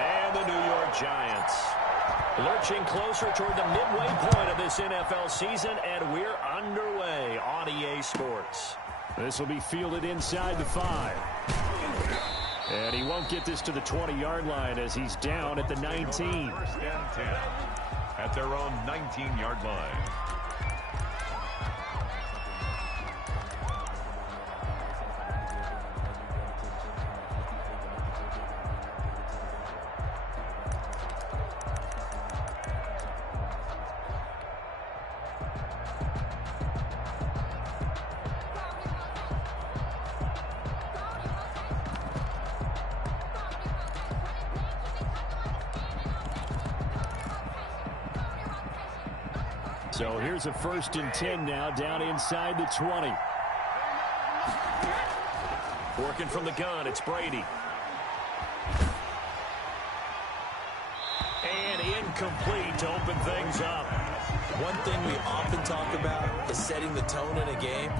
And the New York Giants lurching closer toward the midway point of this NFL season, and we're underway on EA Sports. This will be fielded inside the 5. And he won't get this to the 20-yard line as he's down at the 19. First and 10 at their own 19-yard line. So here's a 1st and 10 now, down inside the 20. Working from the gun, it's Brady. And incomplete to open things up. One thing we often talk about is setting the tone in a game.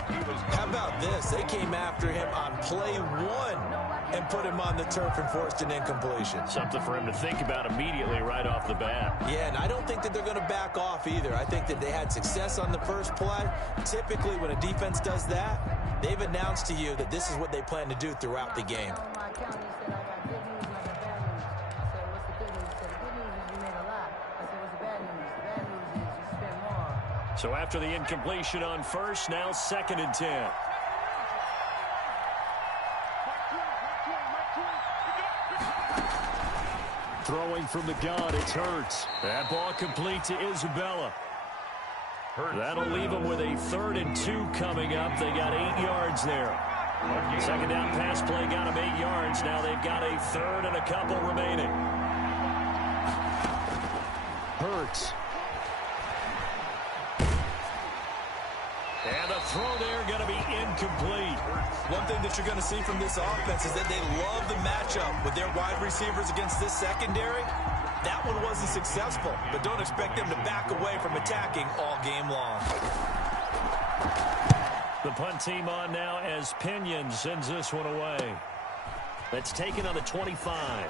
How about this? They came after him on play 1 and put him on the turf and forced an incompletion. Something for him to think about immediately right off the bat. Yeah, and I don't think that they're going to back off either. I think that they had success on the first play. Typically, when a defense does that, they've announced to you that this is what they plan to do throughout the game. So after the incompletion on first, now 2nd and 10. Throwing from the gun, it's Hurts. That ball complete to Isabella. That'll leave them with a 3rd and 2 coming up. They got 8 yards there. 2nd down pass play got them 8 yards. Now they've got a 3rd and a couple remaining. Hurts. And the throw there going to be incomplete. One thing that you're going to see from this offense is that they love the matchup with their wide receivers against this secondary. That one wasn't successful, but don't expect them to back away from attacking all game long. The punt team on now as Pinion sends this one away. That's taken on the 25.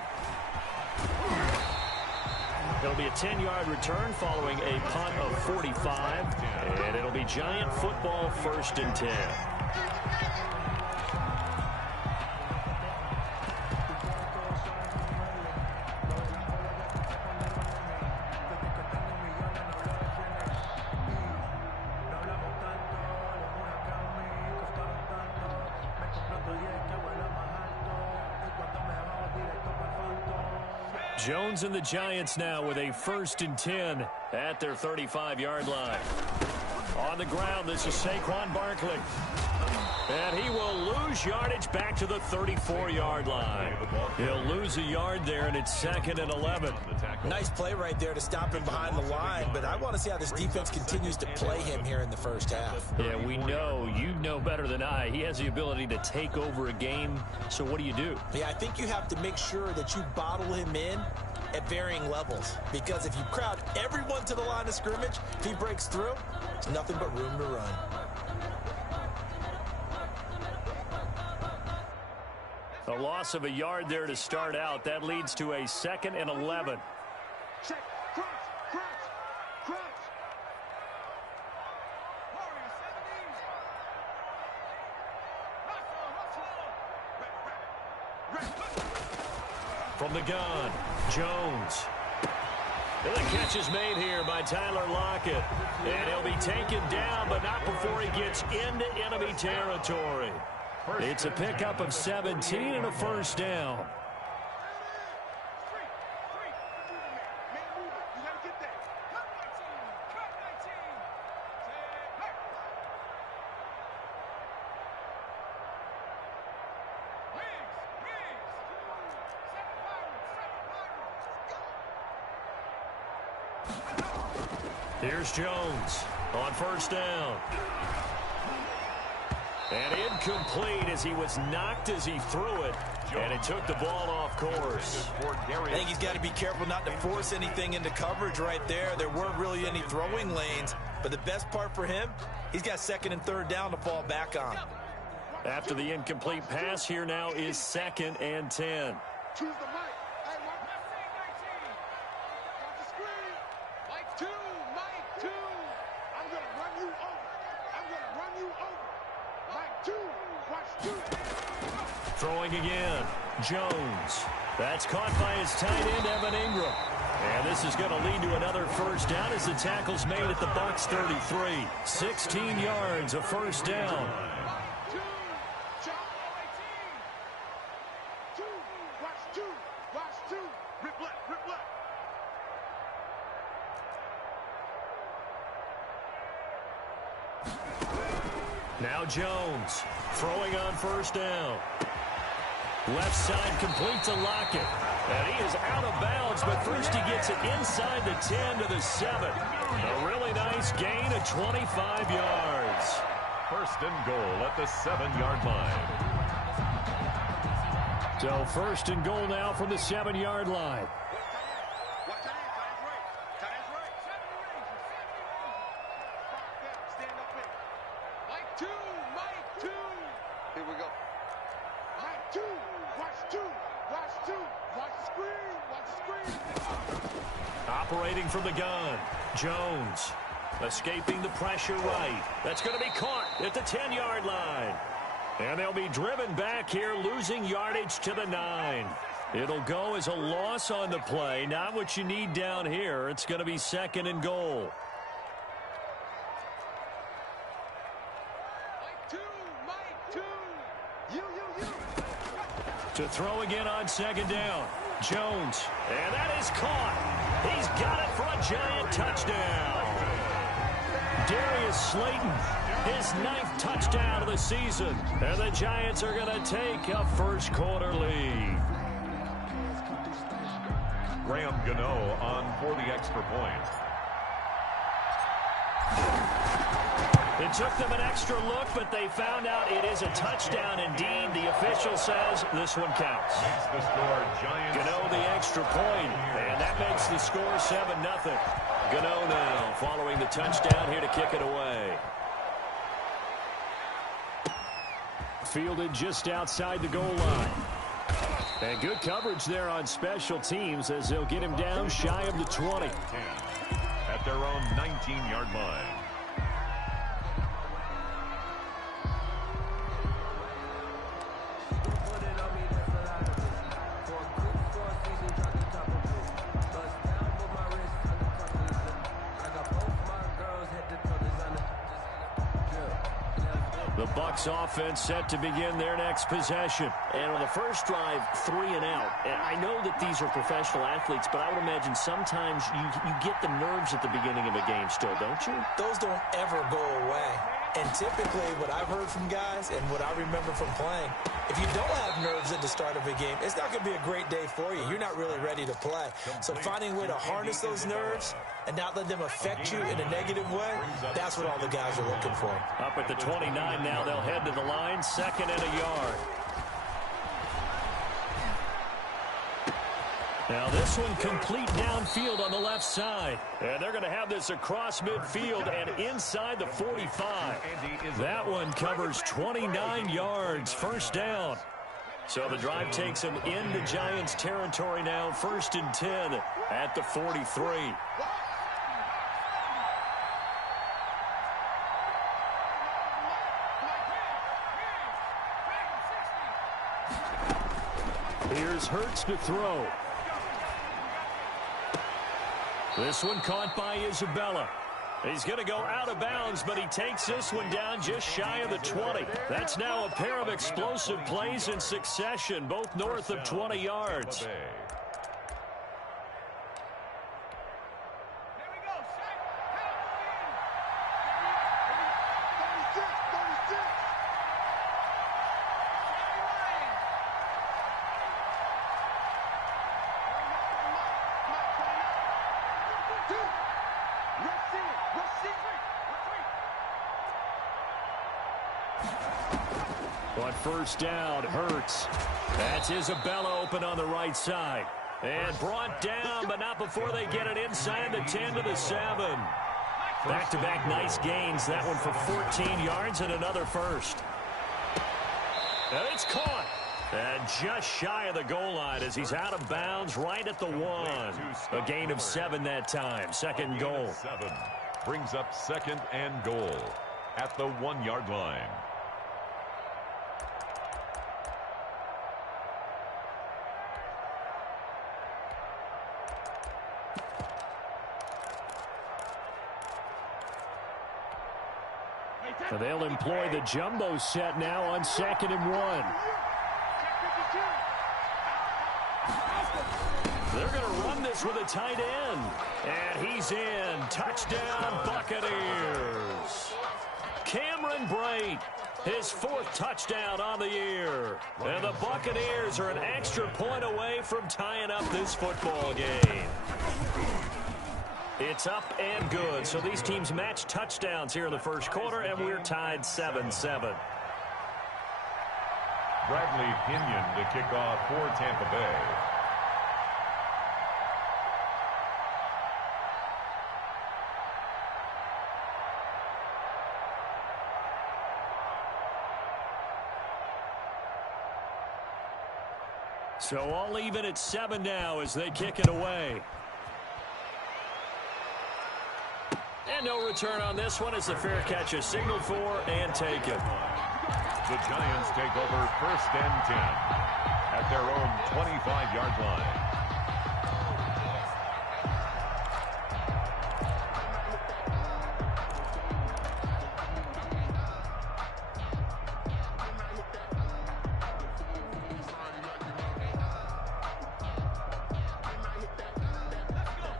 It'll be a 10-yard return following a punt of 45. And it'll be Giant football 1st and 10. Jones and the Giants now with a 1st and 10 at their 35-yard line. On the ground, this is Saquon Barkley. And he will lose yardage back to the 34-yard line. He'll lose a yard there, and it's 2nd and 11. Nice play right there to stop him behind the line, but I want to see how this defense continues to play him here in the first half. Yeah, we know, you know better than I, he has the ability to take over a game, so what do you do? Yeah, I think you have to make sure that you bottle him in at varying levels, because if you crowd everyone to the line of scrimmage, if he breaks through, there's nothing but room to run. A loss of a yard there to start out. That leads to a 2nd and 11. Check. Cross. From the gun, Jones. And the catch is made here by Tyler Lockett. And he'll be taken down, but not before he gets into enemy territory. It's a pickup of 17 and a 1st down. Here's Jones on 1st down. And incomplete as he was knocked as he threw it. And it took the ball off course. I think he's got to be careful not to force anything into coverage right there. There weren't really any throwing lanes. But the best part for him, he's got 2nd and 3rd down to fall back on. After the incomplete pass, here now is 2nd and 10. Choose the mic. Hey, 2, Mike 2. I'm going to run you over. I'm going to run you over. Mike 2, watch 2. Throwing again. Jones. That's caught by his tight end, Evan Ingram. And this is going to lead to another first down as the tackle's made at the Bucs 33. 16 yards, a first down. 2, watch 2. Rip left. Now Jones throwing on first down. Left side complete to Lockett. And he is out of bounds, but first he gets it inside the 10 to the 7. A really nice gain of 25 yards. First and goal at the 7-yard line. So first and goal now from the 7-yard line. Mike 2. Here we go. Mike 2, watch 2. Watch the screen. Operating from the gun. Jones escaping the pressure right. That's going to be caught at the 10-yard line. And they'll be driven back here, losing yardage to the 9. It'll go as a loss on the play. Not what you need down here. It's going to be second and goal. Mike 2. You. To throw again on second down. Jones. And that is caught. He's got it for a Giant touchdown. Darius Slayton, his 9th touchdown of the season. And the Giants are going to take a first quarter lead. Graham Gano on for the extra point. It took them an extra look, but they found out it is a touchdown indeed. The official says this one counts. Makes the score Giants. Gano the extra point, and that makes the score 7-0. Gano now following the touchdown here to kick it away. Fielded just outside the goal line. And good coverage there on special teams as they'll get him down shy of the 20. 10 at their own 19-yard line. The Bucs offense set to begin their next possession. And on the first drive, 3 and out. And I know that these are professional athletes, but I would imagine sometimes you get the nerves at the beginning of a game still, don't you? Those don't ever go away. And typically what I've heard from guys and what I remember from playing, if you don't have nerves at the start of a game, it's not going to be a great day for you. You're not really ready to play. So finding a way to harness those nerves and not let them affect you in a negative way, that's what all the guys are looking for. Up at the 29 now, they'll head to the line, second and a yard. Now this one complete downfield on the left side. And they're going to have this across midfield and inside the 45. That one covers 29 yards, first down. So the drive takes them into Giants territory now, first and 10 at the 43. Here's Hurts to throw. This one caught by Isabella. He's going to go out of bounds, but he takes this one down just shy of the 20. That's now a pair of explosive plays in succession, both north of 20 yards. On first down, Hurts. That's Isabella open on the right side. And brought down, but not before they get it inside the 10 to the 7. Back-to-back nice gains. That one for 14 yards and another first. And it's caught. And just shy of the goal line as he's out of bounds right at the 1. A gain of 7 that time. 2nd goal. 7 brings up 2nd and goal at the 1-yard line. They'll employ the jumbo set now on 2nd and 1. They're going to run this with a tight end. And he's in. Touchdown, Buccaneers. Cameron Brate, his 4th touchdown on the year. And the Buccaneers are an extra point away from tying up this football game. It's up and good. So these teams match touchdowns here in the first quarter, and we're tied 7-7. Bradley Pinion to kick off for Tampa Bay. So all even at 7 now as they kick it away. And no return on this one as the fair catch is signaled for and taken. The Giants take over 1st and 10 at their own 25-yard line.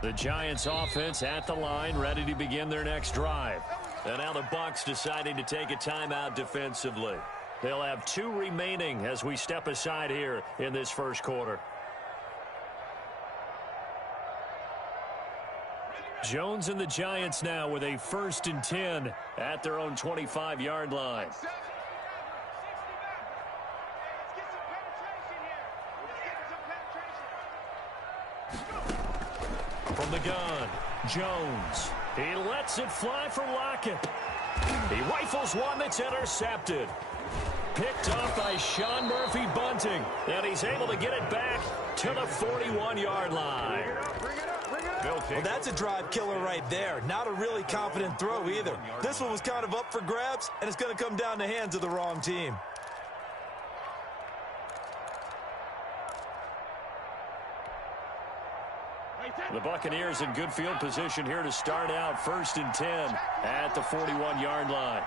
The Giants offense at the line, ready to begin their next drive. And now the Bucs deciding to take a timeout defensively. They'll have 2 remaining as we step aside here in this first quarter. Jones and the Giants now with a 1st and 10 at their own 25-yard line. From the gun, Jones. He lets it fly for Lockett. He rifles one that's intercepted. Picked off by Sean Murphy-Bunting. And he's able to get it back to the 41-yard line. Well, that's a drive killer right there. Not a really confident throw either. This one was kind of up for grabs, and it's going to come down the hands of the wrong team. The Buccaneers in good field position here to start out 1st and 10 at the 41-yard line.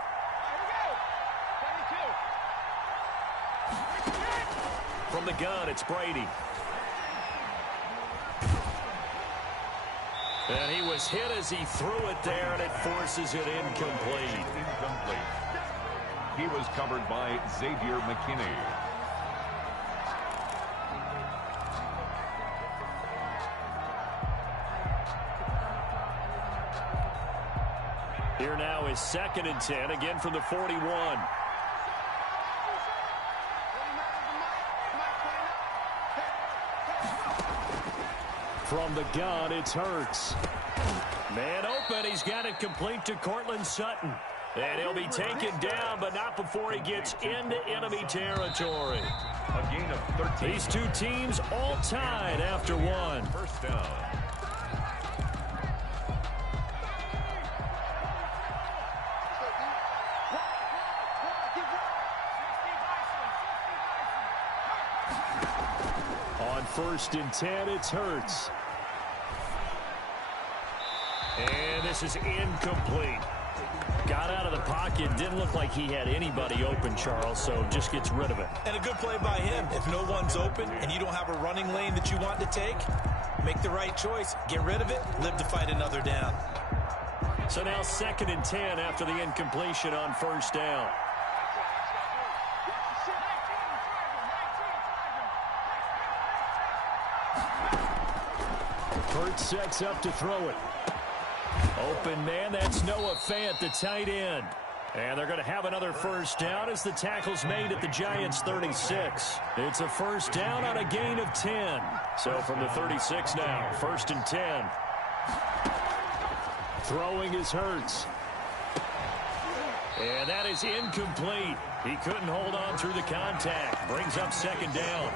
From the gun, it's Brady. And he was hit as he threw it there, and it forces it incomplete. He was covered by Xavier McKinney. Here now is 2nd and 10, again from the 41. From the gun, it's Hurts. Man open, he's got it complete to Cortland Sutton. And he'll be taken down, but not before he gets into enemy territory. A gain of 13. These 2 teams all tied after 1. 1st down. On 1st and 10, it's Hurts. And this is incomplete. Got out of the pocket. Didn't look like he had anybody open, Charles, so just gets rid of it. And a good play by him. If no one's open and you don't have a running lane that you want to take, make the right choice. Get rid of it. Live to fight another down. So now 2nd and 10 after the incompletion on 1st down. Hurts sets up to throw it. Open man, that's Noah Fant, the tight end. And they're going to have another 1st down as the tackle's made at the Giants' 36. It's a 1st down on a gain of 10. So from the 36 now, 1st and 10. Throwing is Hurts. And that is incomplete. He couldn't hold on through the contact. Brings up second down.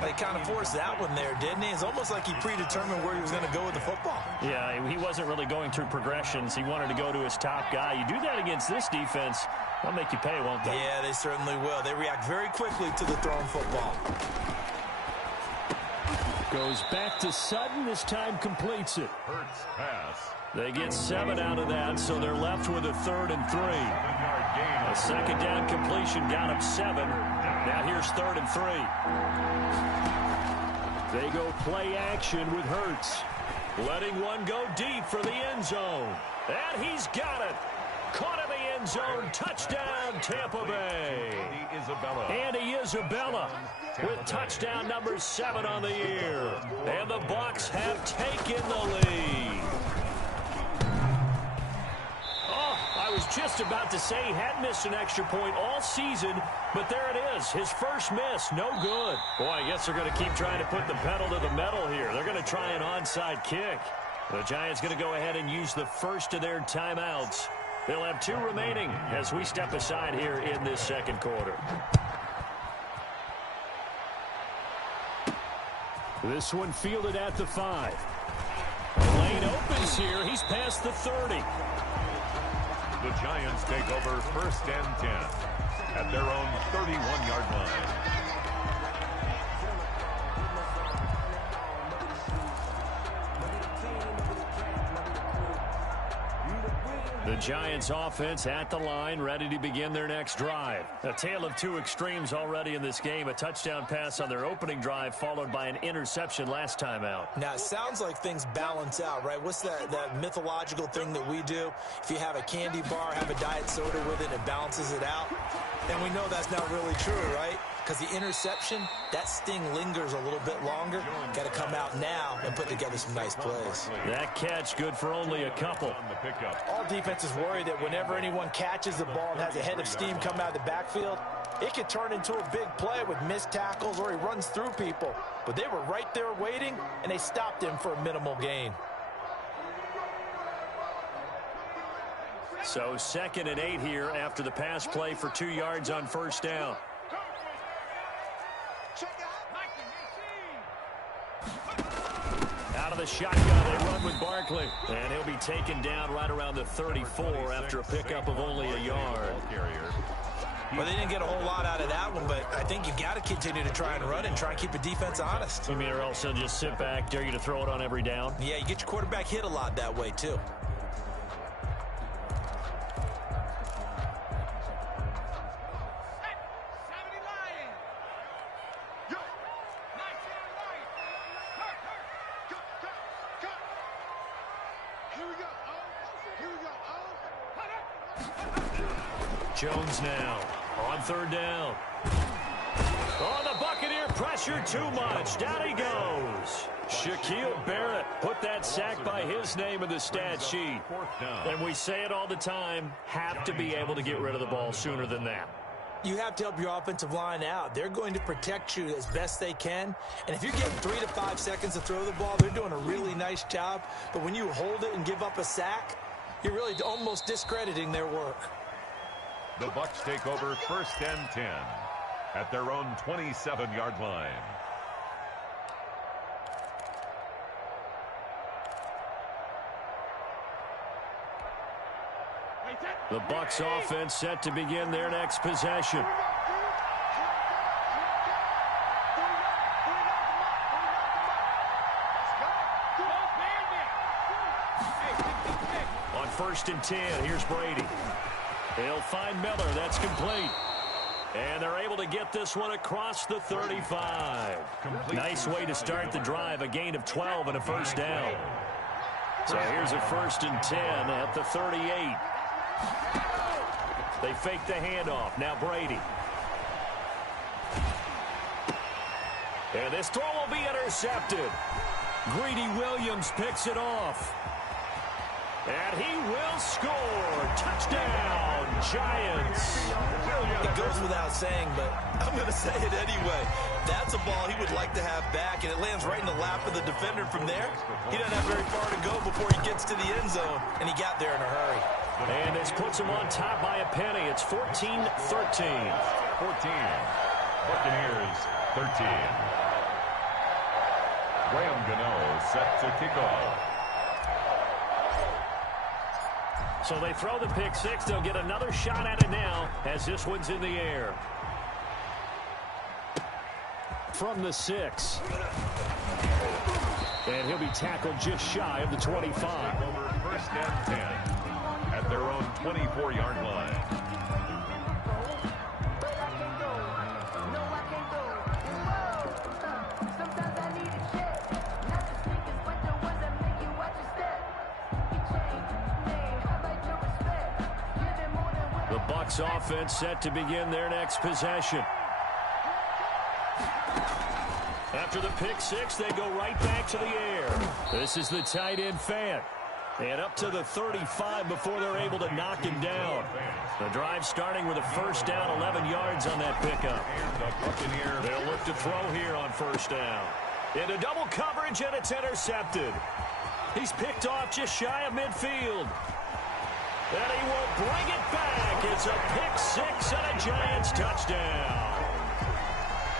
They kind of forced that one there, didn't he? It's almost like he predetermined where he was going to go with the football. Yeah, he wasn't really going through progressions. He wanted to go to his top guy. You do that against this defense, they'll make you pay, won't they? Yeah, they certainly will. They react very quickly to the thrown football. Goes back to Sutton. This time completes it. Hurts pass. They get 7 out of that, so they're left with a 3rd and 3. A second down completion got him 7. Now here's 3rd and 3. They go play action with Hurts. Letting one go deep for the end zone. And he's got it. Caught in the end zone. Touchdown, Tampa Bay. Andy Isabella with touchdown number 7 on the year. And the Bucs have taken the lead. I was just about to say he hadn't missed an extra point all season, but there it is. His first miss, no good. Boy, I guess they're going to keep trying to put the pedal to the metal here. They're going to try an onside kick. The Giants going to go ahead and use the first of their timeouts. They'll have 2 remaining as we step aside here in this second quarter. This one fielded at the 5. Lane opens here. He's past the 30. The Giants take over 1st and 10 at their own 31-yard line. The Giants offense at the line, ready to begin their next drive. A tale of 2 extremes already in this game. A touchdown pass on their opening drive, followed by an interception last time out. Now, it sounds like things balance out, right? What's that mythological thing that we do? If you have a candy bar, have a diet soda with it, it balances it out. And we know that's not really true, right? Because the interception, that sting lingers a little bit longer. Got to come out now and put together some nice plays. That catch good for only a couple. All defenses worry that whenever anyone catches the ball and has a head of steam come out of the backfield, it could turn into a big play with missed tackles or he runs through people. But they were right there waiting, and they stopped him for a minimal gain. So 2nd and 8 here after the pass play for 2 yards on first down. Out of the shotgun, they run with Barkley. And he'll be taken down right around the 34 after a pickup of only a yard. Well, they didn't get a whole lot out of that one, but I think you've got to continue to try and run and try and keep the defense honest. You mean, or else they'll just sit back, dare you to throw it on every down? Yeah, you get your quarterback hit a lot that way, too. Jones now on 3rd down. Oh, the Buccaneer pressure too much. Down he goes. Shaquille Barrett put that sack by his name in the stat sheet. And we say it all the time, have to be able to get rid of the ball sooner than that. You have to help your offensive line out. They're going to protect you as best they can. And if you're getting 3 to 5 seconds to throw the ball, they're doing a really nice job. But when you hold it and give up a sack, you're really almost discrediting their work. The Bucs take over 1st and 10 at their own 27-yard line. The Bucs offense set to begin their next possession. On 1st and 10, here's Brady. He'll find Miller. That's complete. And they're able to get this one across the 35. Nice way to start the drive. A gain of 12 and a first down. So here's a 1st and 10 at the 38. They fake the handoff. Now Brady. And this throw will be intercepted. Greedy Williams picks it off. And he will score. Touchdown, Giants. It goes without saying, but I'm going to say it anyway. That's a ball he would like to have back, and it lands right in the lap of the defender from there. He doesn't have very far to go before he gets to the end zone, and he got there in a hurry. And this puts them on top by a penny. It's 14-13. 14. Buccaneers 13. Graham Gano set to kick off. So they throw the pick six. They'll get another shot at it now as this one's in the air. From the 6. And he'll be tackled just shy of the 25. Over first and 10 at their own 24-yard line. The Bucs offense set to begin their next possession. After the pick six, they go right back to the air. This is the tight end Fant. And up to the 35 before they're able to knock him down. The drive starting with a first down, 11 yards on that pickup. They'll look to throw here on first down. Into double coverage, and it's intercepted. He's picked off just shy of midfield. And he will bring it back. It's a pick six and a Giants touchdown.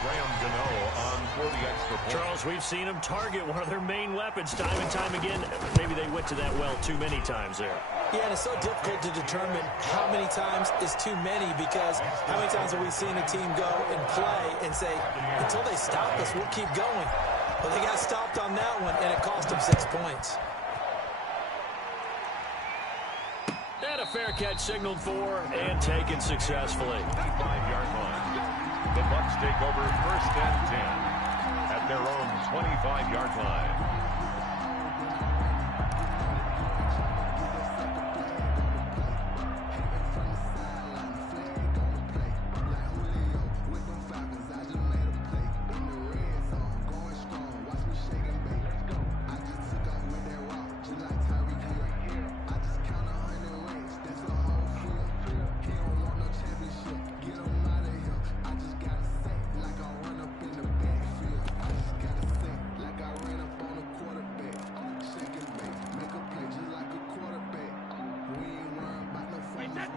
Graham Gano on for the extra point. Charles, we've seen them target one of their main weapons time and time again. Maybe they went to that well too many times there. Yeah, and it's so difficult to determine how many times is too many, because how many times have we seen a team go and play and say, until they stop us, we'll keep going. Well, they got stopped on that one, and it cost them 6 points. And a fair catch signaled for and taken successfully. 5-yard line. The Bucs take over first and 10 at their own 25-yard line.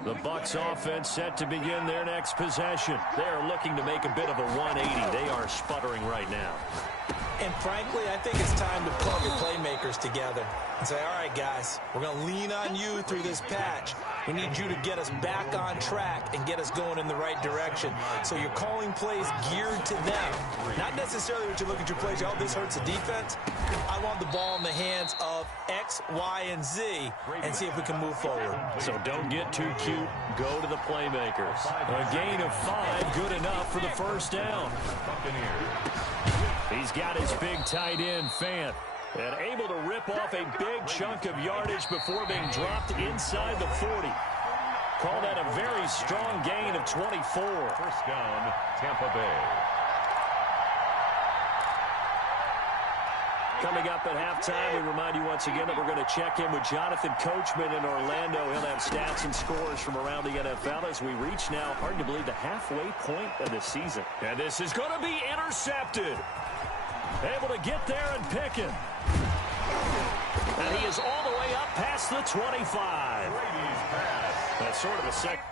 The Bucs offense set to begin their next possession. They are looking to make a bit of a 180. They are sputtering right now. And frankly, I think it's time to pull your playmakers together and say, all right, guys, we're going to lean on you through this patch. We need you to get us back on track and get us going in the right direction. So you're calling plays geared to them. Not necessarily what you look at your plays, oh, this hurts the defense. I want the ball in the hands of X, Y, and Z and see if we can move forward. So don't get too cute. Go to the playmakers. A gain of 5, good enough for the first down. He's got his big tight end, Fant, and able to rip off a big chunk of yardage before being dropped inside the 40. Call that a very strong gain of 24. First down, Tampa Bay. Coming up at halftime, we remind you once again that we're going to check in with Jonathan Coachman in Orlando. He'll have stats and scores from around the NFL as we reach now, hard to believe, the halfway point of the season. And this is going to be intercepted. Able to get there and pick it. And he is all the way up past the 25. That's sort of a second.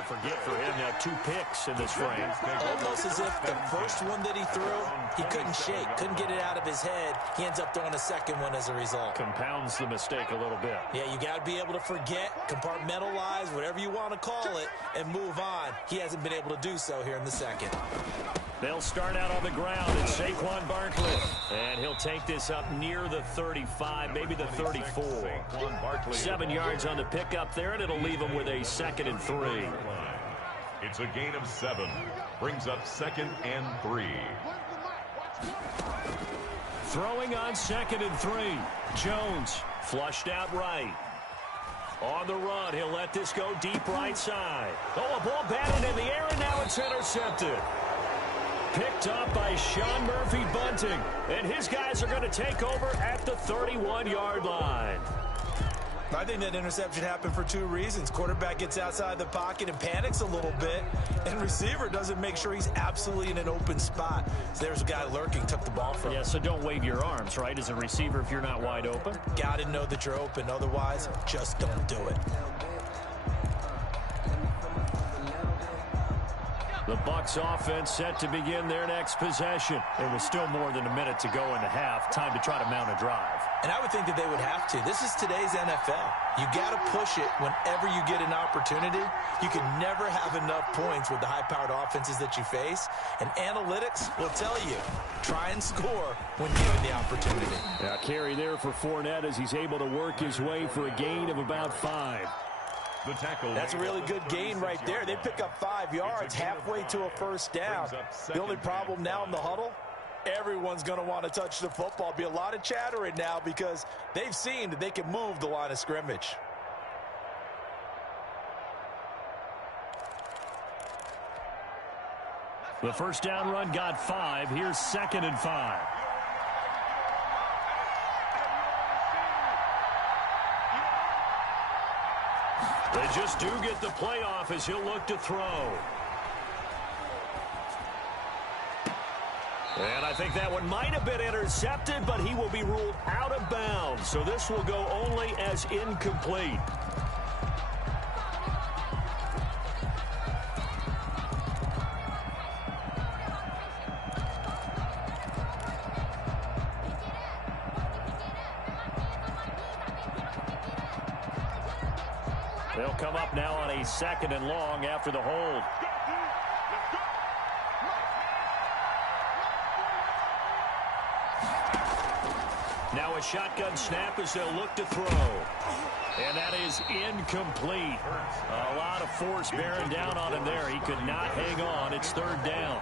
to forget for him. Now 2 picks in this frame. Almost as if the first one that he threw, he couldn't shake, couldn't get it out of his head. He ends up throwing a second one as a result. Compounds the mistake a little bit. Yeah, you got to be able to forget, compartmentalize, whatever you want to call it, and move on. He hasn't been able to do so here in the second. They'll start out on the ground. It's Saquon Barkley. And he'll take this up near the 35, maybe the 34. 7 yards on the pickup there, and it'll leave him with a 2nd and 3. It's a gain of 7. Brings up 2nd and 3. Throwing on 2nd and 3. Jones flushed out right. On the run, he'll let this go deep right side. Oh, a ball batted in the air, and now it's intercepted. Picked up by Sean Murphy Bunting. And his guys are going to take over at the 31-yard line. I think that interception happened for 2 reasons. Quarterback gets outside the pocket and panics a little bit, and receiver doesn't make sure he's absolutely in an open spot. So there's a guy lurking, took the ball from him. Yeah, so don't wave your arms, right, as a receiver if you're not wide open. Got to know that you're open. Otherwise, just don't do it. The Bucs offense set to begin their next possession. There was still more than a minute to go in the half. Time to try to mount a drive. And I would think that they would have to. This is today's NFL. You got to push it whenever you get an opportunity. You can never have enough points with the high-powered offenses that you face. And analytics will tell you, try and score when given the opportunity. Yeah, carry there for Fournette as he's able to work his way for a gain of about 5. The tackle. That's a really good gain right there. They pick up 5 yards halfway to a first down. The only problem now in the huddle, everyone's going to want to touch the football. Be a lot of chattering now because they've seen that they can move the line of scrimmage. The first down run got 5. Here's 2nd and 5. They just do get the playoff as he'll look to throw. And I think that one might have been intercepted, but he will be ruled out of bounds. So this will go only as incomplete. They'll come up now on a 2nd and long after the hold. Now a shotgun snap as they'll look to throw. And that is incomplete. A lot of force bearing down on him there. He could not hang on. It's 3rd down.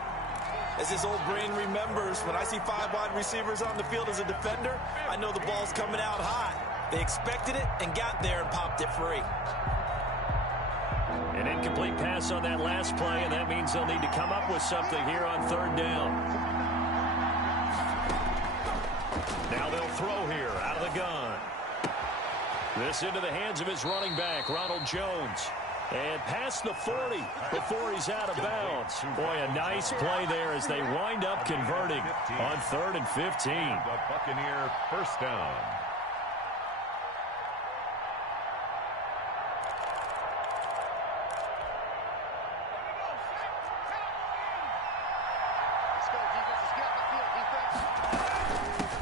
As his old brain remembers, when I see 5 wide receivers on the field as a defender, I know the ball's coming out hot. They expected it and got there and popped it free. An incomplete pass on that last play, and that means they'll need to come up with something here on 3rd down. Now they'll throw here out of the gun. This into the hands of his running back, Ronald Jones. And past the 40 before he's out of bounds. Boy, a nice play there as they wind up converting on 3rd and 15. The Buccaneer first down.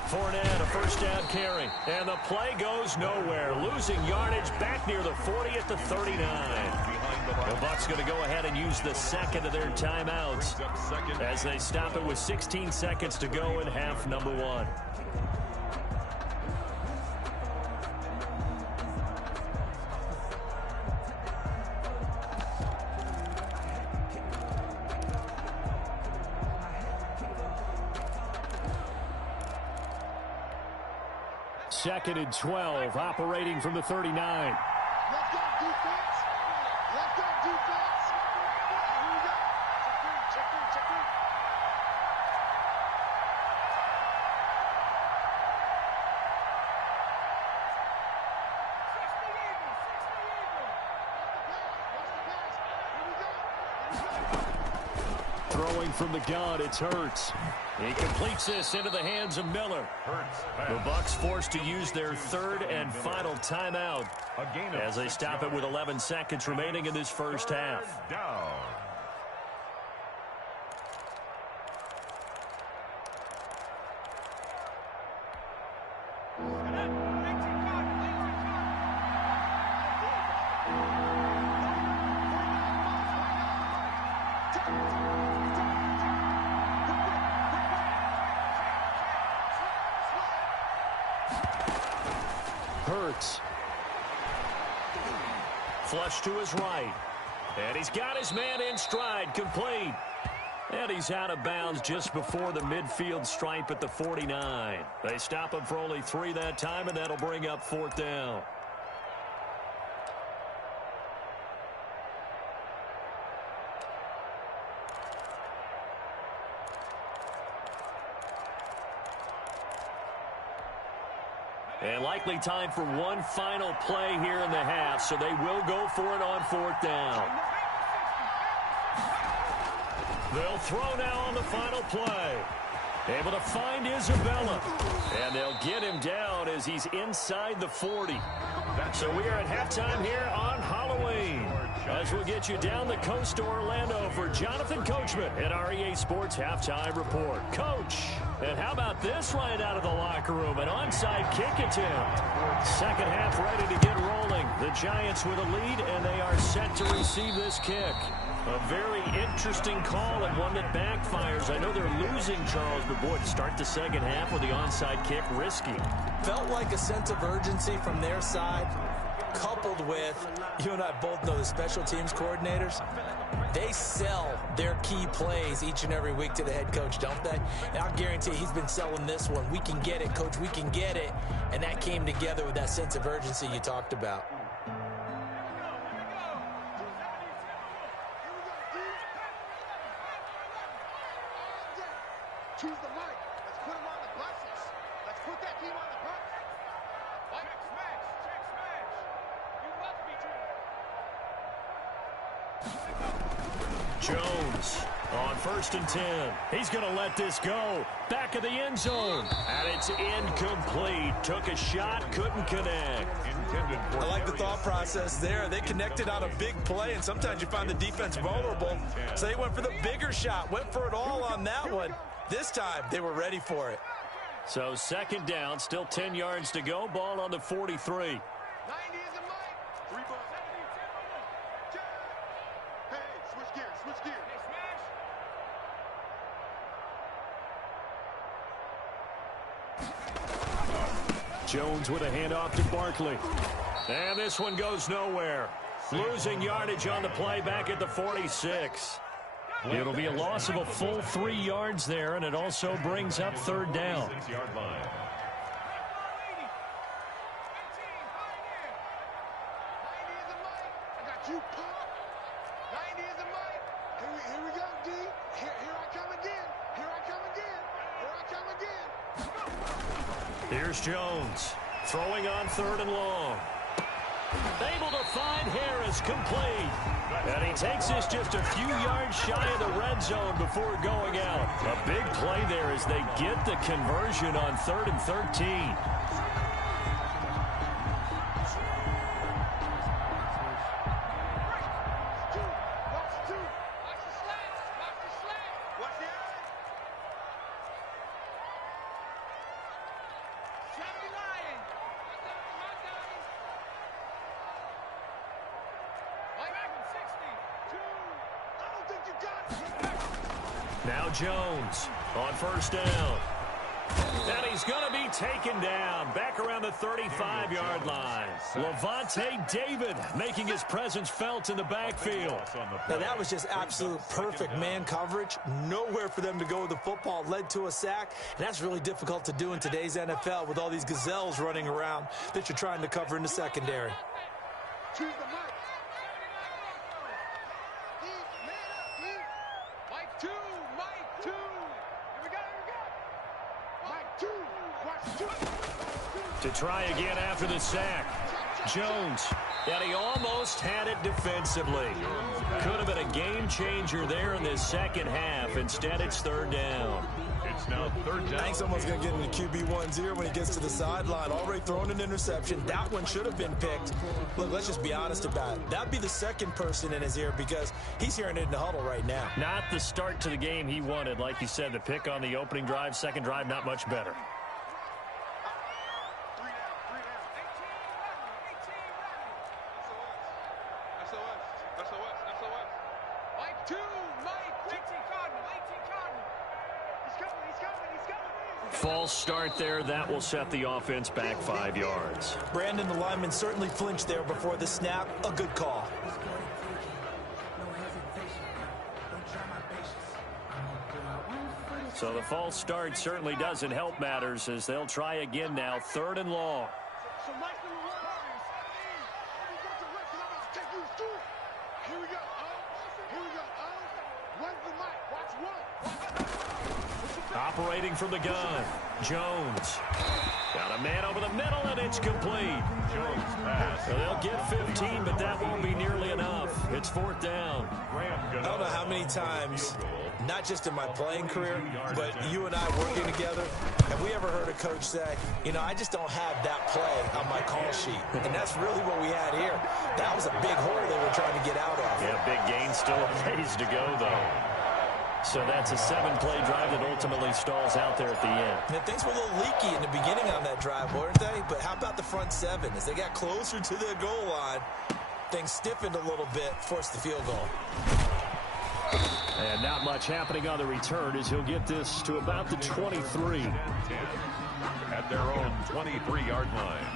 Fournette, a first down carry. And the play goes nowhere. Losing yardage back near the 40 at the 39. The Bucs going to go ahead and use the 2nd of their timeouts as they stop it with 16 seconds to go in half number 1. Second and 12, operating from the 39. Let's go, defense. Let's go, defense. Here we go. Check in, check in. Throwing from the gun, it's Hurts. He completes this into the hands of Miller. The Bucs forced to use their third and final timeout as they stop it with 11 seconds remaining in this first half. Down. Hurts. Flush to his right. And he's got his man in stride, complete. And he's out of bounds just before the midfield stripe at the 49. They stop him for only 3 that time, and that'll bring up 4th down. And likely time for one final play here in the half, so they will go for it on 4th down. They'll throw now on the final play. Able to find Isabella. And they'll get him down as he's inside the 40. So we are at halftime here on Halloween, as we'll get you down the coast to Orlando for Jonathan Coachman at our EA Sports Halftime Report. Coach, and how about this right out of the locker room? An onside kick attempt. Second half ready to get rolling. The Giants with a lead, and they are set to receive this kick. A very interesting call and one that backfires. I know they're losing, Charles, but boy, to start the second half with the onside kick, risky. Felt like a sense of urgency from their side, coupled with, you and I both know the special teams coordinators, they sell their key plays each and every week to the head coach, don't they? And I'll guarantee he's been selling this one. We can get it, coach, we can get it. And that came together with that sense of urgency you talked about. Choose the mic. Let's put him on the buses. Let's put that team on the bus. Check smash. Jones on 1st and 10. He's going to let this go. Back of the end zone. And it's incomplete. Took a shot, couldn't connect. I like the thought process there. They connected on a big play, and sometimes you find the defense vulnerable. So they went for the bigger shot, went for it all on that one. This time, they were ready for it. So 2nd down, still 10 yards to go. Ball on the 43. 90 is a mic. 3 balls. Hey, switch gears, switch gears. Jones with a handoff to Barkley. And this one goes nowhere. Losing yardage on the play back at the 46. It'll be a loss of a full 3 yards there, and it also brings up 3rd down. 6-yard line. I got you, Pop. 90 is a mic. Here we go, D. Here I come again. Here I come again. Here I come again. Here's Jones. Throwing on 3rd and long. Able to find Harris, complete. And he takes this just a few yards shy of the red zone before going out. A big play there as they get the conversion on 3rd and 13. Now Jones on 1st down. And he's going to be taken down back around the 35-yard line. Levante David making his presence felt in the backfield. Now that was just absolute perfect man coverage. Nowhere for them to go with the football. Led to a sack. And that's really difficult to do in today's NFL with all these gazelles running around that you're trying to cover in the secondary. Choose the mic. Man up, D. Mike 2. Mike 2. Here we go. Mike 2. Watch 2. To try again after the sack. Jones. And he almost had it defensively. Could have been a game changer there in this second half. Instead, it's third down. It's now third down. I think someone's going to get into QB1's ear when he gets to the sideline. Already thrown an interception. That one should have been picked. Look, let's just be honest about it. That'd be the second person in his ear because he's hearing it in the huddle right now. Not the start to the game he wanted. Like you said, the pick on the opening drive, second drive, not much better. False start there. That will set the offense back 5 yards. Brandon, the lineman, certainly flinched there before the snap. A good call. So the false start certainly doesn't help matters as they'll try again now. Third and long. Here we go. Here we go. Run the mic. Watch one. Operating from the gun. Jones. Got a man over the middle, and it's complete. Jones pass. So they'll get 15, but that won't be nearly enough. It's fourth down. I don't know how many times, not just in my playing career, but you and I working together, have we ever heard a coach say, you know, I just don't have that play on my call sheet. And that's really what we had here. That was a big hole they were trying to get out of. Yeah, big gain, still a ways to go, though. So that's a 7-play drive that ultimately stalls out there at the end. And things were a little leaky in the beginning on that drive, weren't they? But how about the front seven? As they got closer to the goal line, things stiffened a little bit, forced the field goal. And not much happening on the return as he'll get this to about the 23. At their own 23-yard line.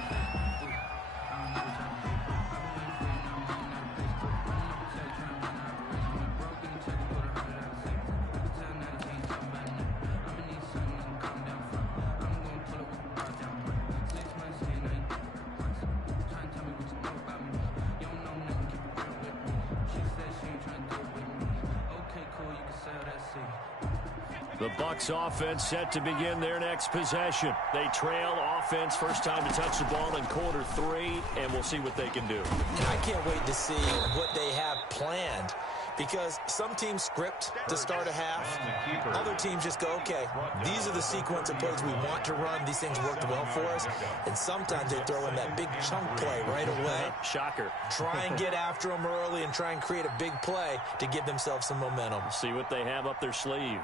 The Bucs offense set to begin their next possession. They trail offense, first time to touch the ball in quarter 3, and we'll see what they can do. I can't wait to see what they have planned because some teams script to start a half. Other teams just go, okay, these are the sequence of plays we want to run. These things worked well for us. And sometimes they throw in that big chunk play right away. Shocker. Try and get after them early and try and create a big play to give themselves some momentum. See what they have up their sleeve.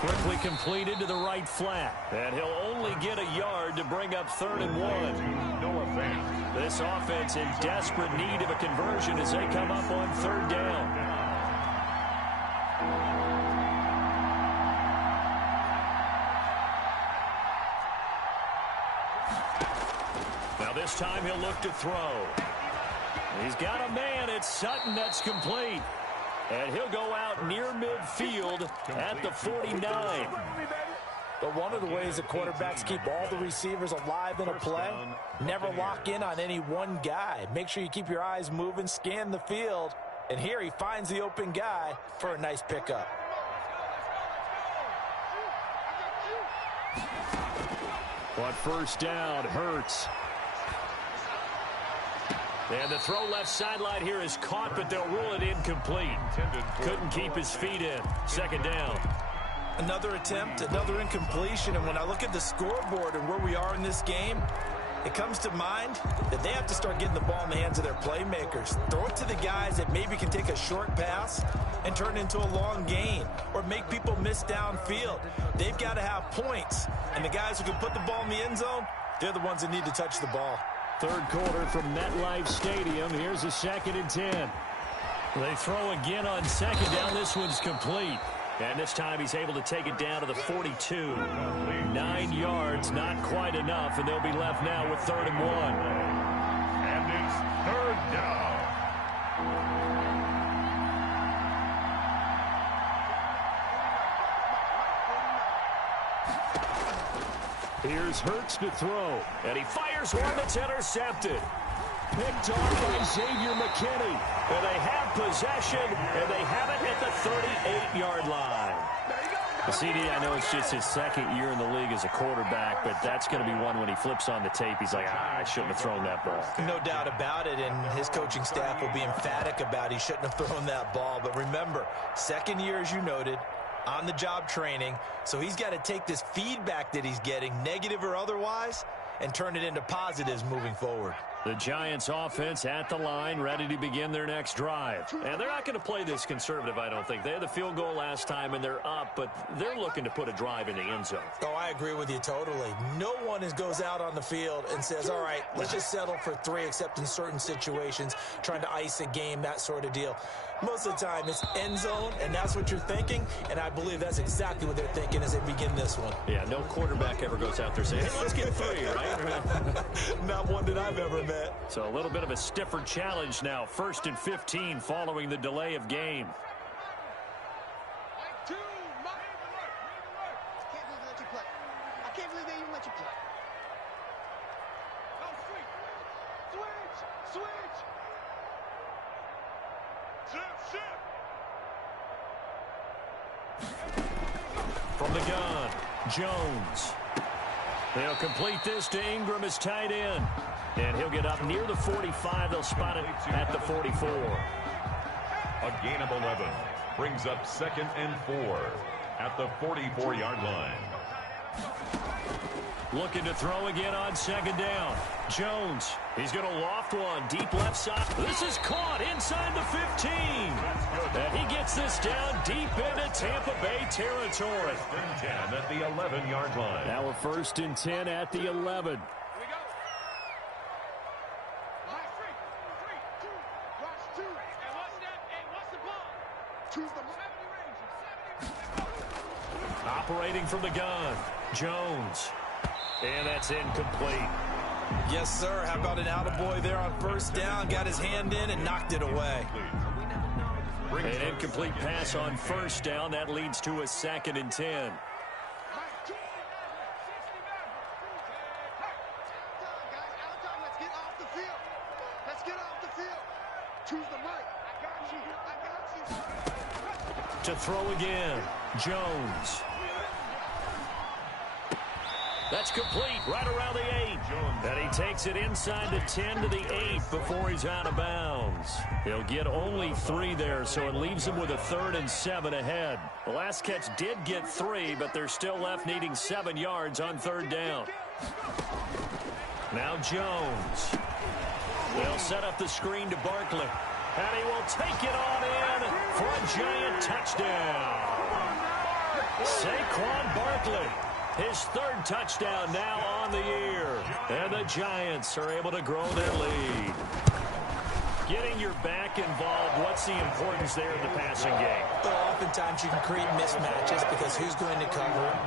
Quickly completed to the right flat. And he'll only get a yard to bring up 3rd and 1. No offense. This offense in desperate need of a conversion as they come up on 3rd down. Now this time he'll look to throw. He's got a man. It's Sutton that's complete. And he'll go out near midfield at the 49. But one of the ways that quarterbacks keep all the receivers alive in a play, never lock in on any one guy. Make sure you keep your eyes moving, scan the field. And here he finds the open guy for a nice pickup. On first down, Hurts. And the throw left sideline here is caught, but they'll rule it incomplete. Couldn't keep his feet in. 2nd down. Another attempt, another incompletion. And when I look at the scoreboard and where we are in this game, it comes to mind that they have to start getting the ball in the hands of their playmakers. Throw it to the guys that maybe can take a short pass and turn it into a long gain or make people miss downfield. They've got to have points. And the guys who can put the ball in the end zone, they're the ones that need to touch the ball. 3rd quarter from MetLife Stadium. Here's a 2nd and 10. They throw again on 2nd down. This one's complete. And this time he's able to take it down to the 42. 9 yards, not quite enough, and they'll be left now with 3rd and 1. And it's 3rd down. Here's Hurts to throw, and he fires one that's intercepted. Picked off by Xavier McKinney. And they have possession, and they have it at the 38-yard line. The CD, I know it's just his second year in the league as a quarterback, but that's going to be one when he flips on the tape. He's like, I shouldn't have thrown that ball. No doubt about it, and his coaching staff will be emphatic about he shouldn't have thrown that ball. But remember, second year, as you noted, on-the-job training, so he's got to take this feedback that he's getting, negative or otherwise, and turn it into positives moving forward. The Giants offense at the line, ready to begin their next drive. And they're not going to play this conservative, I don't think. They had the field goal last time, and they're up, but they're looking to put a drive in the end zone. Oh, I agree with you totally. No one goes out on the field and says, all right, let's just settle for 3, except in certain situations, trying to ice a game, that sort of deal. Most of the time, it's end zone, and that's what you're thinking, and I believe that's exactly what they're thinking as they begin this one. Yeah, no quarterback ever goes out there saying, hey, let's get 3, right? Not one that I've ever met. So a little bit of a stiffer challenge now. 1st and 15 following the delay of game. I can't believe they even let you play. Switch! From the gun, Jones. They'll complete this to Ingram as tight end. And he'll get up near the 45. They'll spot it at the 44. A gain of 11 brings up 2nd and 4 at the 44-yard line. Looking to throw again on 2nd down. Jones, he's going to loft one deep left side. This is caught inside the 15. And he gets this down deep into Tampa Bay territory. 1st and 10 at the 11-yard line. Now we're 1st and 10 at the 11. Operating from the gun, Jones. And that's incomplete. Yes, sir. How about an attaboy there on 1st down? Got his hand in and knocked it away. An incomplete pass on 1st down. That leads to a 2nd and 10. To throw again, Jones. That's complete right around the 8. And he takes it inside the 10 to the 8 before he's out of bounds. He'll get only 3 there, so it leaves him with a 3rd and 7 ahead. The last catch did get 3, but they're still left needing 7 yards on 3rd down. Now Jones. They'll set up the screen to Barkley. And he will take it on in for a Giant touchdown. Saquon Barkley. His 3rd touchdown now on the year. And the Giants are able to grow their lead. Getting your back involved, what's the importance there in the passing game? Well, oftentimes you can create mismatches because who's going to cover him,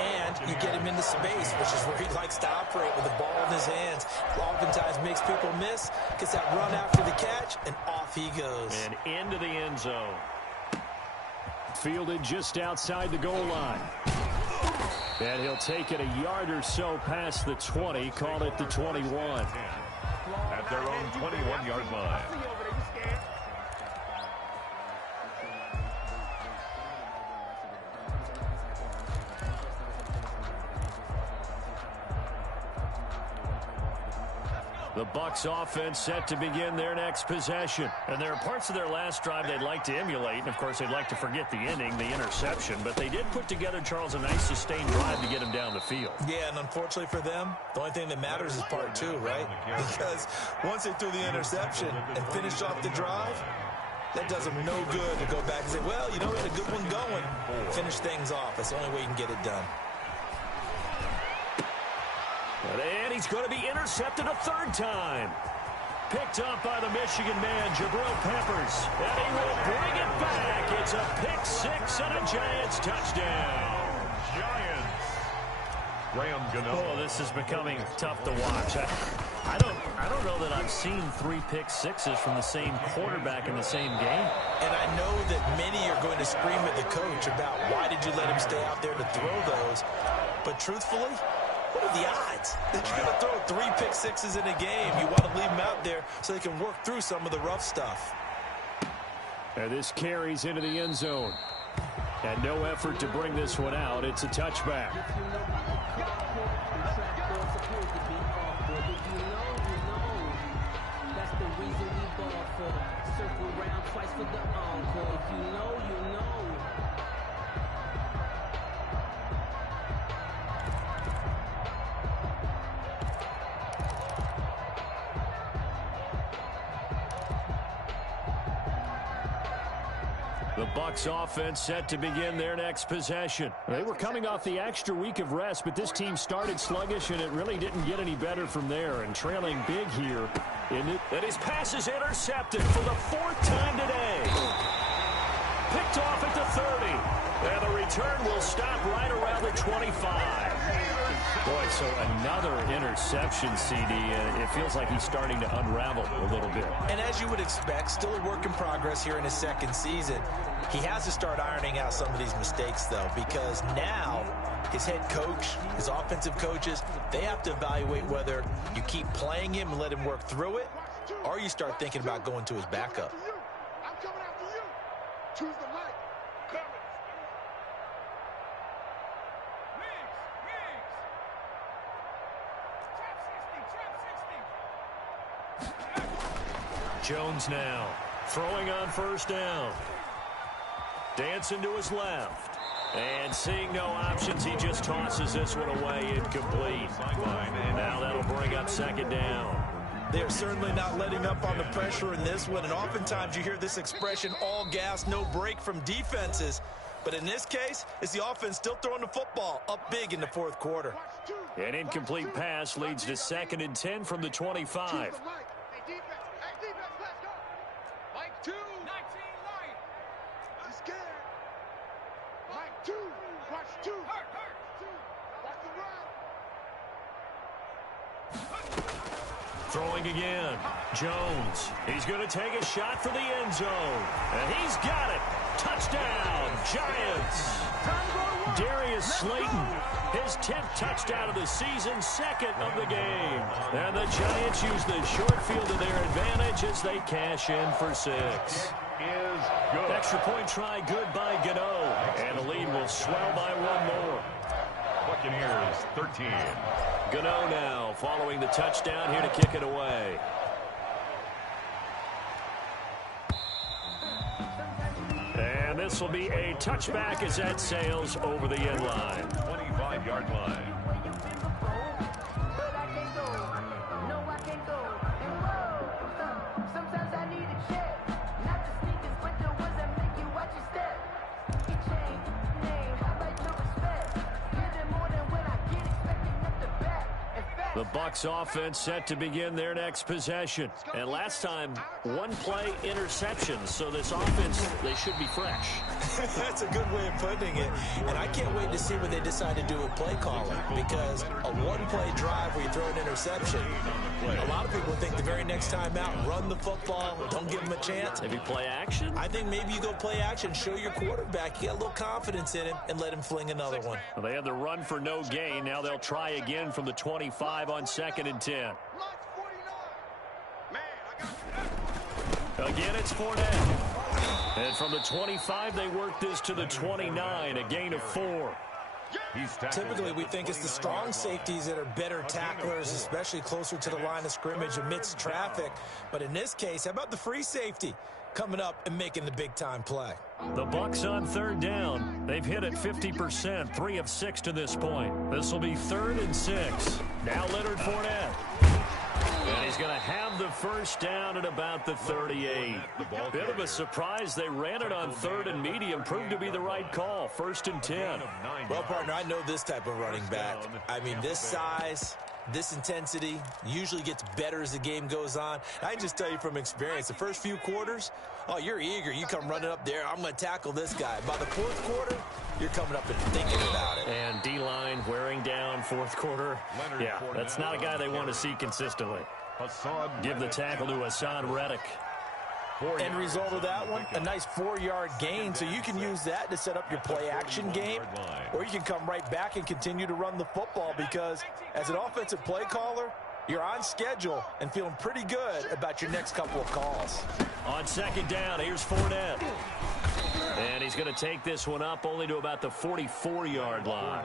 and you get him into space, which is where he likes to operate with the ball in his hands. Oftentimes makes people miss, gets that run after the catch, and off he goes. And into the end zone. Fielded just outside the goal line. And he'll take it a yard or so past the 20, call it the 21. At their own 21-yard line. The Bucs offense set to begin their next possession. And there are parts of their last drive they'd like to emulate. And, of course, they'd like to forget the inning, the interception. But they did put together, Charles, a nice sustained drive to get him down the field. Yeah, and unfortunately for them, the only thing that matters is part 2, right? Because once they threw the interception and finished off the drive, that does them no good to go back and say, well, you know, we had a good one going. Finish things off. That's the only way you can get it done. And he's going to be intercepted a 3rd time. Picked up by the Michigan man, Jabril Peppers. And he will bring it back. It's a pick 6 and a Giants touchdown. Giants. Graham Gano. Oh, this is becoming tough to watch. I don't know that I've seen 3 pick 6s from the same quarterback in the same game. And I know that many are going to scream at the coach about why did you let him stay out there to throw those. But truthfully, what are the odds that you're going to throw 3 pick 6s in a game? You want to leave them out there so they can work through some of the rough stuff. And this carries into the end zone. And no effort to bring this one out. It's a touchback. The Bucs offense set to begin their next possession. They were coming off the extra week of rest, but this team started sluggish, and it really didn't get any better from there. And trailing big here. And his pass is intercepted for the 4th time today. Picked off at the 30. And the return will stop right around the 25. Boy, so another interception, CD. It feels like he's starting to unravel a little bit. And as you would expect, still a work in progress here in his 2nd season. He has to start ironing out some of these mistakes, though, because now his head coach, his offensive coaches, they have to evaluate whether you keep playing him and let him work through it, or you start thinking about going to his backup. I'm coming after you. Choose the mic. Jones now throwing on 1st down. Dancing to his left. And seeing no options, he just tosses this one away incomplete. Now that'll bring up 2nd down. They're certainly not letting up on the pressure in this one, and oftentimes you hear this expression, all gas, no break from defenses. But in this case, it's the offense still throwing the football up big in the 4th quarter. An incomplete pass leads to 2nd and 10 from the 25. Throwing again. Jones. He's going to take a shot for the end zone. And he's got it. Touchdown, Giants. Darius Slayton, his 10th touchdown of the season, 2nd of the game. And the Giants use the short field to their advantage as they cash in for 6. Extra point try good by Gano. And the lead will swell by 1 more. Buccaneers 13. Gano now following the touchdown here to kick it away. And this will be a touchback as that sails over the end line. 25-yard line. The Bucs offense set to begin their next possession. And last time, 1-play interceptions. So this offense, they should be fresh. That's a good way of putting it. And I can't wait to see what they decide to do with play calling. Because a 1-play drive where you throw an interception, a lot of people think the very next time out, run the football, don't give them a chance. Maybe play action? I think maybe you go play action, show your quarterback, you got a little confidence in him, and let him fling another one. Well, they had the run for no gain. Now they'll try again from the 25 on 2nd and 10. Again, it's Fournette. And from the 25, they work this to the 29, a gain of 4. Typically, we think it's the strong safeties that are better tacklers, especially closer to the line of scrimmage amidst traffic. But in this case, how about the free safety coming up and making the big-time play? The Bucs on 3rd down. They've hit it 50%, 3 of 6 to this point. This will be 3rd and 6. Now Leonard Fournette. And he's going to have the 1st down at about the 38. Bit of a surprise. They ran it on 3rd and medium. Proved to be the right call. 1st and 10. Well, partner, I know this type of running back. I mean, this size, this intensity usually gets better as the game goes on. I can just tell you from experience, the first few quarters, oh, you're eager. You come running up there. I'm going to tackle this guy. By the 4th quarter, you're coming up and thinking about it. And D-line wearing down 4th quarter. Yeah, that's not a guy they want to see consistently. Give the tackle to Hassan Reddick. End result of that one, a nice 4-yard gain, so you can use that to set up your play-action game, or you can come right back and continue to run the football because as an offensive play caller, you're on schedule and feeling pretty good about your next couple of calls. On 2nd down, here's Fournette. And he's going to take this one up only to about the 44-yard line.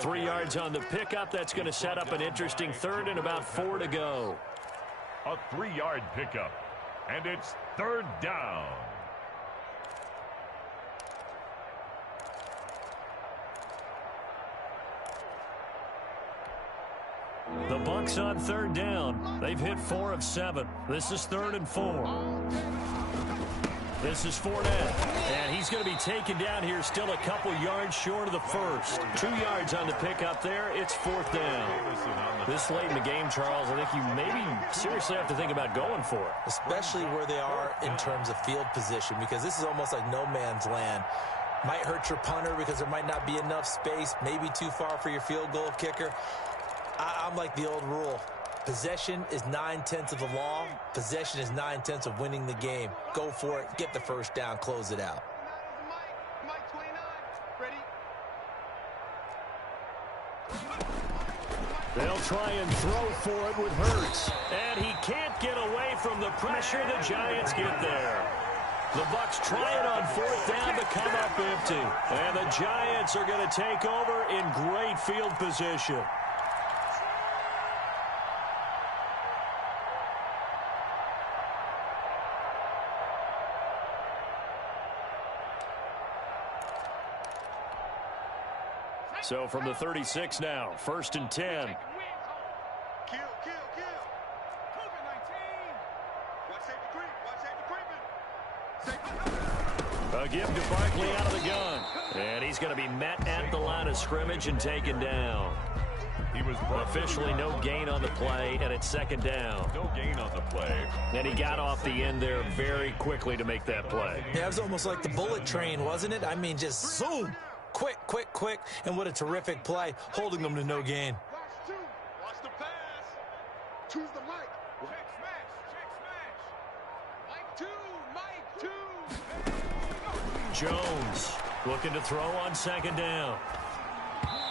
3 yards on the pickup. That's going to set up an interesting third and about 4 to go. A 3-yard pickup. And it's third down. The Bucs on third down. They've hit 4 of 7. This is 3rd and 4. This is Fournette. And he's going to be taken down here still a couple yards short of the first. 2 yards on the pickup there. It's 4th down. This late in the game, Charles, I think you maybe seriously have to think about going for it. Especially where they are in terms of field position, because this is almost like no man's land. Might hurt your punter because there might not be enough space, maybe too far for your field goal kicker. I'm like the old rule. Possession is 9/10 of the law. Possession is 9/10 of winning the game. Go for it. Get the first down. Close it out. Mike 29. Ready? They'll try and throw for it with Hurts. And he can't get away from the pressure. The Giants get there. The Bucs try it on 4th down to come up empty. And the Giants are going to take over in great field position. So from the 36 now, 1st and 10. Kill. COVID-19. Watch safety creep. A give to Barkley out of the gun. And he's going to be met at the line of scrimmage and taken down. He was officially no gain on the play, and it's 2nd down. No gain on the play. And he got off the end there very quickly to make that play. Yeah, it was almost like the bullet train, wasn't it? I mean, just zoom. Quick, and what a terrific play, holding them to no gain. Watch 2. Watch the pass. Choose the mic. Check smash. Mike 2. Jones looking to throw on 2nd down.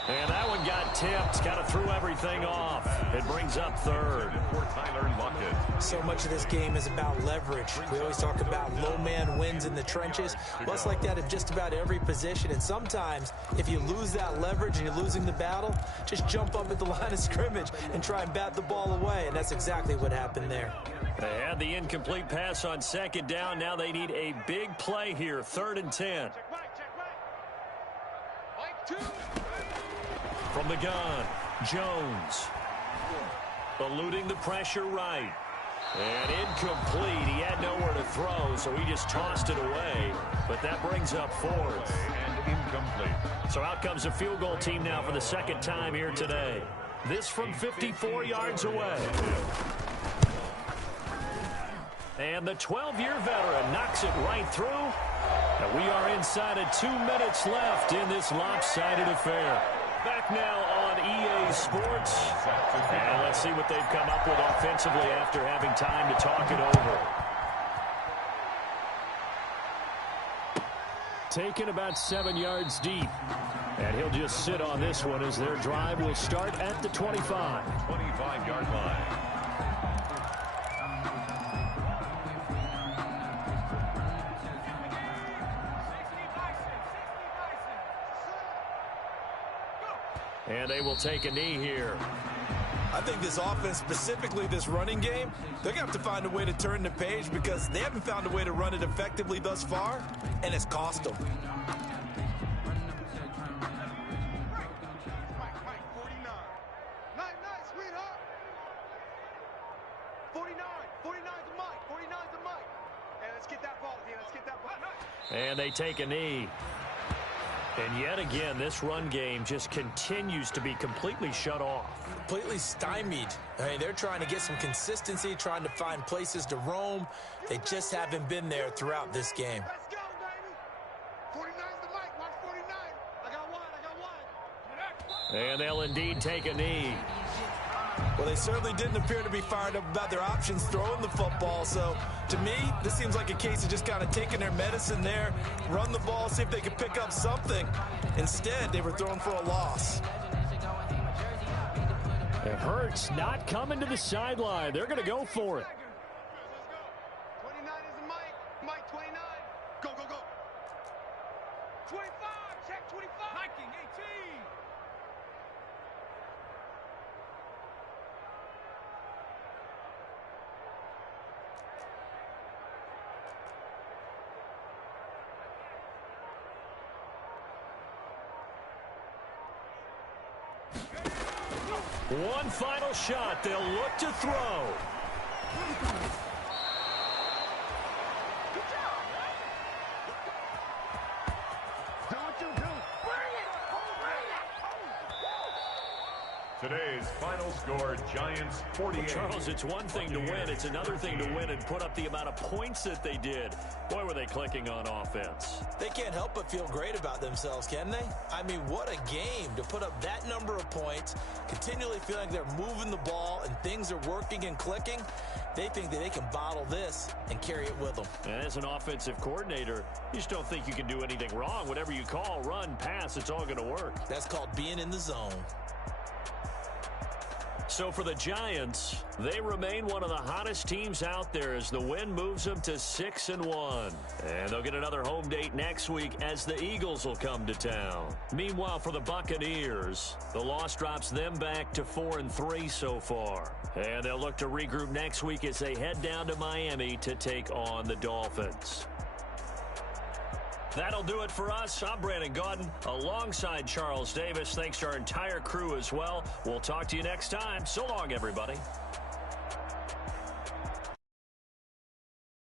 And that one got tipped, kind of threw everything off. It brings up 3rd. For Tyler Lockett. So much of this game is about leverage. We always talk about low man wins in the trenches. Well, it's like that in just about every position. And sometimes, if you lose that leverage and you're losing the battle, just jump up at the line of scrimmage and try and bat the ball away. And that's exactly what happened there. They had the incomplete pass on 2nd down. Now they need a big play here, 3rd and 10. Mike 2. From the gun, Jones. Eluding the pressure right. And incomplete. He had nowhere to throw, so he just tossed it away. But that brings up 4th. And incomplete. So out comes a field goal team now for the 2nd time here today. This from 54 yards away. And the 12-year veteran knocks it right through. And we are inside of 2 minutes left in this lopsided affair. Back now on EA Sports. And let's see what they've come up with offensively after having time to talk it over. Taken about 7 yards deep. And he'll just sit on this one as their drive will start at the 25. 25-yard line. And they will take a knee here. I think this offense, specifically this running game, they're going to have to find a way to turn the page because they haven't found a way to run it effectively thus far, and it's cost them. Mike 49. Nice, sweetheart. 49. 49's the mic. 49's the mic. And let's get that ball again. Let's get that ball. And they take a knee. And yet again, this run game just continues to be completely shut off. Completely stymied. I mean, they're trying to get some consistency, trying to find places to roam. They just haven't been there throughout this game. Let's go, baby. 49's the mic. Watch 49. I got one. And they'll indeed take a knee. Well, they certainly didn't appear to be fired up about their options throwing the football. So, to me, this seems like a case of just kind of taking their medicine there, run the ball, see if they could pick up something. Instead, they were thrown for a loss. It hurts not coming to the sideline. They're going to go for it. Let's go. 29 is the mic. Mike 29. Go. 25, check 25. Hiking 18. One final shot. They'll look to throw. Today's final score, Giants 48. Well, Charles, it's one thing to win. It's another thing to win and put up the amount of points that they did. Boy, were they clicking on offense. They can't help but feel great about themselves, can they? I mean, what a game to put up that number of points, continually feeling like they're moving the ball and things are working and clicking. They think that they can bottle this and carry it with them. And as an offensive coordinator, you just don't think you can do anything wrong. Whatever you call, run, pass, it's all going to work. That's called being in the zone. So for the Giants, they remain one of the hottest teams out there as the win moves them to 6-1. And they'll get another home date next week as the Eagles will come to town. Meanwhile, for the Buccaneers, the loss drops them back to 4-3 so far. And they'll look to regroup next week as they head down to Miami to take on the Dolphins. That'll do it for us. I'm Brandon Gaudin alongside Charles Davis. Thanks to our entire crew as well. We'll talk to you next time. So long, everybody.